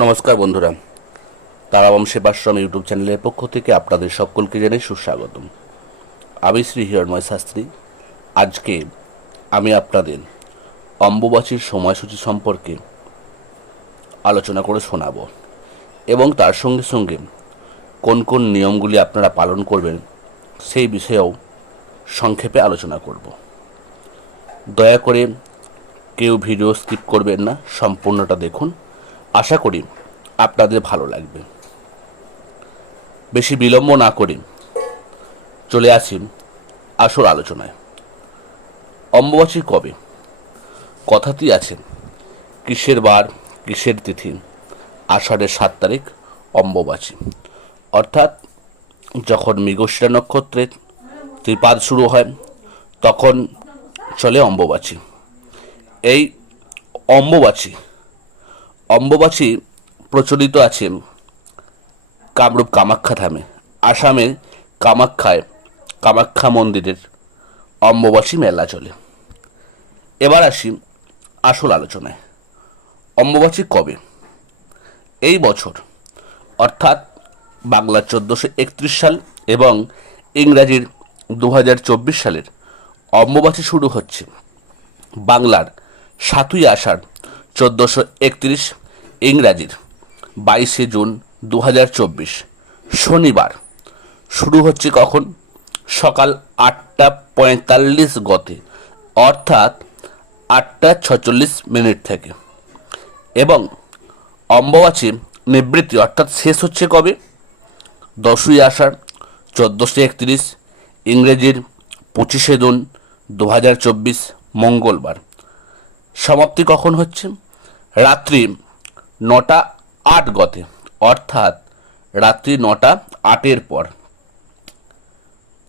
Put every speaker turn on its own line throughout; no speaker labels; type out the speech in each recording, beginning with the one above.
নমস্কার বন্ধুরা। তারাবম সেবাশ্রম ইউটিউব চ্যানেলের পক্ষ থেকে আপনাদের সকলকে জানাই সুস্বাগতম। আমি শ্রী হিরণময় শাস্ত্রী। আজকে আমি আপনাদের অম্বুবাচীর সময়সূচি সম্পর্কে আলোচনা করে শোনাব এবং তার সঙ্গে সঙ্গে কোন কোন নিয়মগুলি আপনারা পালন করবেন সেই বিষয়েও সংক্ষেপে আলোচনা করব। দয়া করে কেউ ভিডিও স্কিপ করবেন না, সম্পূর্ণটা দেখুন। আশা করি আপনাদের ভালো লাগবে। বেশি বিলম্ব না করি চলে আসি আসল আলোচনায়। অম্বুবাচী কবে? কথাটি আছে কিসের বার, কিসের তিথি? আষাঢ়ের সাত তারিখ, অম্বুবাচী। অর্থাৎ যখন মৃগশিরা নক্ষত্রের ত্রিপাদ শুরু হয়, তখন চলে অম্বুবাচী। এই অম্বুবাচী অম্বুবাচী প্রচলিত আছে কামরূপ কামাখ্যা ধামে। আসামের কামাখ্যায়, কামাখ্যা মন্দিরের অম্বুবাচী মেলা চলে। এবার আসি আসল আলোচনায়। অম্বুবাচী কবে? এই বছর, অর্থাৎ বাংলা চোদ্দোশো একত্রিশ সাল এবং ইংরাজির দু চব্বিশ সালের অম্বুবাচী শুরু হচ্ছে। বাংলার সাতই আষাঢ় চোদ্দোশো একত্রিশ ইংরাজির বাইশে জুন দু হাজার চব্বিশ, শনিবার। শুরু হচ্ছে কখন? সকাল আটটা পঁয়তাল্লিশ গতে, অর্থাৎ আটটা ছচল্লিশ মিনিট থেকে। এবং অম্বুবাচী নিবৃত্তি অর্থাৎ শেষ হচ্ছে কবে? দশই আষাঢ়, চোদ্দোশো একত্রিশ, ইংরেজির পঁচিশে জুন দু হাজার চব্বিশ, মঙ্গলবার। সমাপ্তি কখন হচ্ছে? রাত্রি নটা আট গতে, অর্থাৎ রাত্রি নটা আটের পর।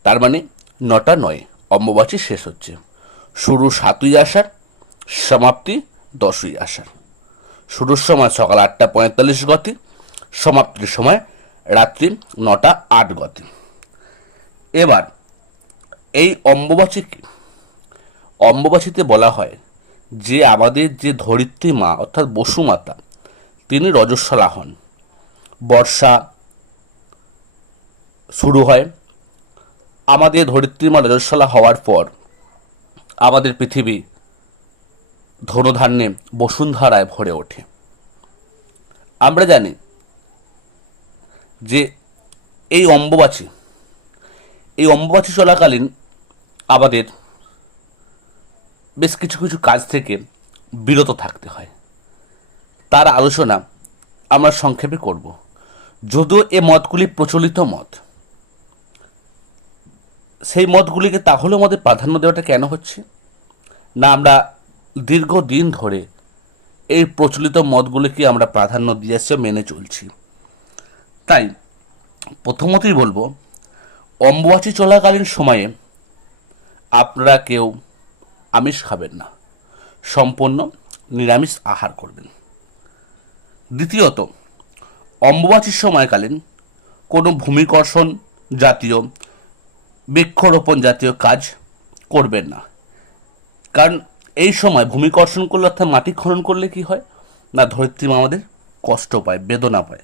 তার মানে নটা নয়, অম্বুবাচী শেষ হচ্ছে। শুরু সাতই আষাঢ়, সমাপ্তি দশই আষাঢ়। শুরুর সময় সকাল আটটা পঁয়তাল্লিশ গতি, সমাপ্তির সময় রাত্রি নটা আট গতি। এবার, এই অম্বুবাচী কি অম্বুবাচীতে বলা হয় যে আমাদের যে ধরিত্রী মা, অর্থাৎ বসুমাতা তিনি রজস্বলা হন। বর্ষা শুরু হয়। আমাদের ধরিত্রী মা রজস্বলা হওয়ার পর আমাদের পৃথিবী ধনধান্যে বসুন্ধরায় ভরে ওঠে। আমরা জানি যে এই অম্বুবাচী এই অম্বুবাচী চলাকালীন আমাদের বেশ কিছু কিছু কাজ থেকে বিরত থাকতে হয়। তার আলোচনা আমরা সংক্ষেপে করব। যদিও এ মতগুলি প্রচলিত মত, সেই মতগুলিকে তাহলেও আমাদের প্রাধান্য দেওয়াটা কেন হচ্ছে? না, আমরা দীর্ঘদিন ধরে এই প্রচলিত মতগুলিকে আমরা প্রাধান্য দিয়ে আসছে মেনে চলছি। তাই প্রথমতই বলব, অম্বুবাচী চলাকালীন সময়ে আপনারা কেউ আমিষ খাবেন না, সম্পূর্ণ নিরামিষ আহার করবেন। দ্বিতীয়ত, অম্বুবাচীর সময়কালীন কোনো ভূমিকর্ষণ জাতীয়, বৃক্ষরোপণ জাতীয় কাজ করবেন না। কারণ এই সময় ভূমিকর্ষণ করলে অর্থাৎ মাটি খনন করলে কি হয়? না ধরিত্রী আমাদের কষ্ট পায়, বেদনা পায়।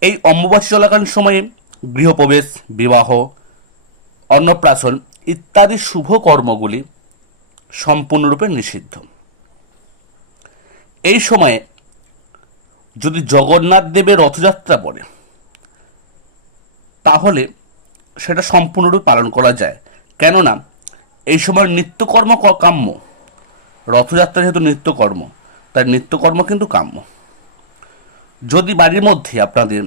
এই অম্বুবাচী চলাকালীন সময়ে গৃহপ্রবেশ, বিবাহ, অন্নপ্রাশন ইত্যাদি শুভ কর্মগুলি সম্পূর্ণরূপে নিষিদ্ধ। এই সময়ে যদি জগন্নাথ দেবের রথযাত্রা পড়ে, তাহলে সেটা সম্পূর্ণরূপে পালন করা যায়। কেননা, এই সময় নিত্যকর্ম কাম্য। রথযাত্রা যেহেতু নিত্যকর্ম তার নিত্যকর্ম কিন্তু কাম্য। যদি বাড়ির মধ্যে আপনাদের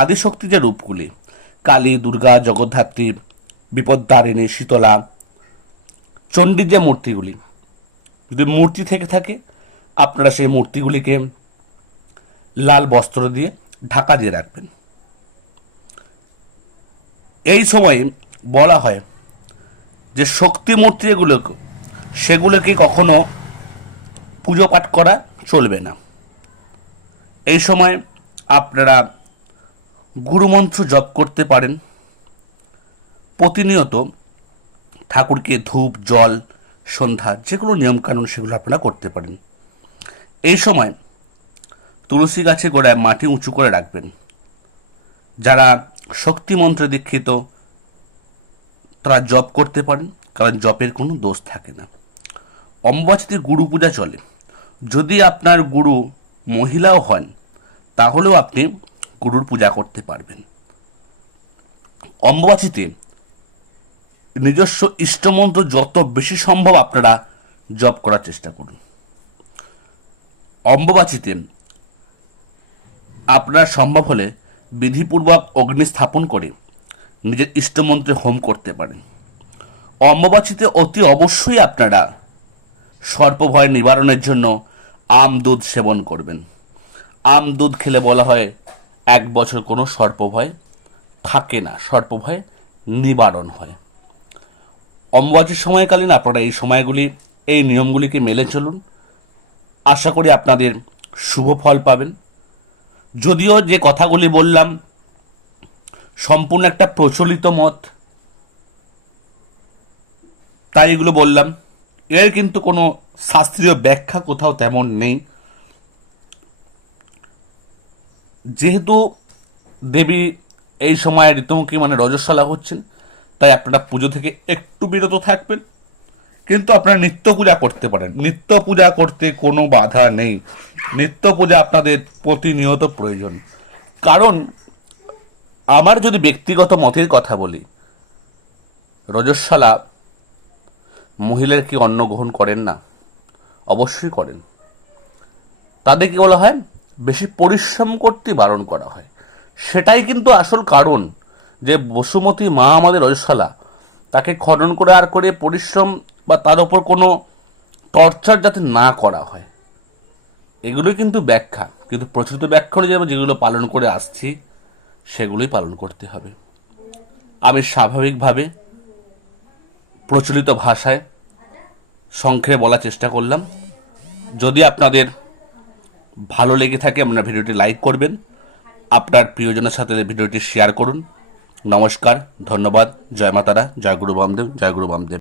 আদিশক্তি যে রূপগুলি, কালী, দুর্গা, জগদ্ধাত্রী বিপদ্দারিণী শীতলা, চণ্ডীর যে মূর্তিগুলি, যদি মূর্তি থেকে থাকে, আপনারা সেই মূর্তিগুলিকে লাল বস্ত্র দিয়ে ঢাকা দিয়ে রাখবেন। এই সময়ে বলা হয় যে শক্তি মূর্তি এগুলোকে সেগুলোকে কখনো পুজো পাঠ করা চলবে না। এই সময় আপনারা গুরুমন্ত্র জপ করতে পারেন। প্রতিনিয়ত ঠাকুরকে ধূপ, জল, সন্ধ্যা যেগুলো নিয়মকানুন সেগুলো আপনারা করতে পারেন। এই সময় তুলসী গাছে গোড়ায় মাটি উঁচু করে রাখবেন। যারা শক্তি মন্ত্রে দীক্ষিত, তারা জপ করতে পারেন, কারণ জপের কোনো দোষ থাকে না। অম্বাচিতে গুরু পূজা চলে। যদি আপনার গুরু মহিলাও হন, তাহলেও আপনি গুরুর পূজা করতে পারবেন। অম্বাচিতে নিজস্ব ইষ্টমন্ত্র যত বেশি সম্ভব আপনারা জপ করার চেষ্টা করুন। অম্ববাচিতে আপনার সম্ভব হলে বিধিপূর্বক অগ্নি স্থাপন করে নিজের ইষ্টমন্ত্রে হোম করতে পারেন। অম্ববাচিতে অতি অবশ্যই আপনারা সর্পভয় নিবারণের জন্য আম দুধ সেবন করবেন। আম দুধ খেলে বলা হয়, এক বছর কোনো সর্পভয় থাকে না, সর্পভয় নিবারণ হয়। অম্বুবাচীর সময়কালীন আপনারা এই সময়গুলি, এই নিয়মগুলিকে মেলে চলুন। আশা করি আপনাদের শুভ ফল পাবেন। যদিও যে কথাগুলি বললাম, সম্পূর্ণ একটা প্রচলিত মত, তাই এগুলো বললাম। এর কিন্তু কোনো শাস্ত্রীয় ব্যাখ্যা কোথাও তেমন নেই। যেহেতু দেবী এই সময় ঋতুমুখী মানে রজস্বলা হচ্ছেন, তাই আপনারা পুজো থেকে একটু বিরত থাকবেন। কিন্তু আপনারা নিত্য পূজা করতে পারেন। নিত্য পূজা করতে কোনো বাধা নেই। নিত্য পূজা আপনাদের প্রতিনিয়ত প্রয়োজন। কারণ, আমার যদি ব্যক্তিগত মতের কথা বলি, রজস্বলা মহিলার কি অন্ন গ্রহণ করেন না? অবশ্যই করেন। তাদের কি বলা হয়? বেশি পরিশ্রম করতে বারণ করা হয়। সেটাই কিন্তু আসল কারণ যে বসুমতী মা আমাদের রজস্বালা। তাকে খনন করে আর করে পরিশ্রম বা তার ওপর কোনো টর্চার যাতে না করা হয়। এগুলোই কিন্তু ব্যাখ্যা। কিন্তু প্রচলিত ব্যাখ্যা অনুযায়ী যেগুলো পালন করে আসছি, সেগুলোই পালন করতে হবে। আমি স্বাভাবিকভাবে প্রচলিত ভাষায় সংক্ষেপে বলার চেষ্টা করলাম। যদি আপনাদের ভালো লেগে থাকে, আপনার ভিডিওটি লাইক করবেন। আপনার প্রিয়জনের সাথে ভিডিওটি শেয়ার করুন। নমস্কার, ধন্যবাদ। জয় মাতারা, জয় গুরু বামদেব, জয় গুরু বামদেব।